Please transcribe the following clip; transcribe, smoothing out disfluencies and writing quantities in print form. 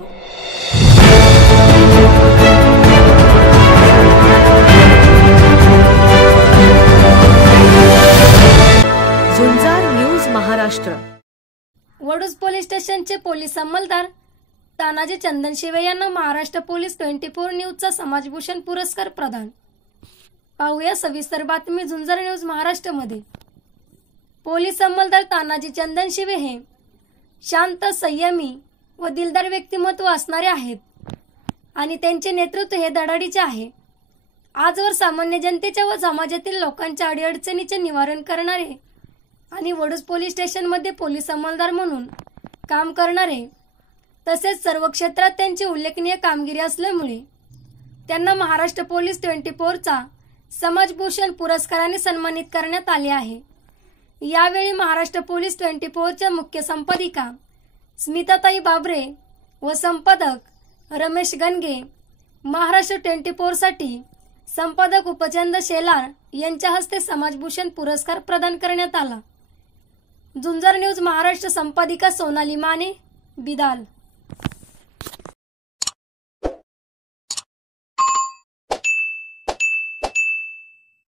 झुंजार news Maharashtra. Vaduj police स्टेशनचे police अंमलदार Tanaji Chandanshive यांना Maharashtra police 24 न्यूजचा समाजभूषण पुरस्कार प्रदान। पाहूया सविस्तर बातमी झुंजार न्यूज महाराष्ट्र मध्ये। पोलीस अंमलदार तानाजी चंदनशिवे हे शांत, संयमी व दिलदार व्यक्तिमत्व असणारे आहेत आणि त्यांचे नेतृत्व हे धडाडीचे आहे। आजवर सामान्य जनतेच्या व समाजातील लोकांच्या अडीअडचणीचे निवारण करणारे आणि वडूज पोलीस स्टेशन मध्ये पोलीस अंमलदार म्हणून काम करणारे तसेच सर्व क्षेत्रात त्यांची उल्लेखनीय कामगिरी असल्यामुळे त्यांना महाराष्ट्र पोलीस 24 चा समाजभूषण पुरस्काराने सन्मानित करण्यात आले आहे। यावेळी महाराष्ट्र पोलीस 24 च्या मुख्य संपादिका स्मिताताई बाबरे व संपादक रमेश गणगे, महाराष्ट्र 24 साठी संपादक उपचंद शेलार यांच्या हस्ते समाजभूषण पुरस्कार प्रदान करण्यात आला। झुंजार न्यूज महाराष्ट्र संपादिका सोनाली माने, बिदाल।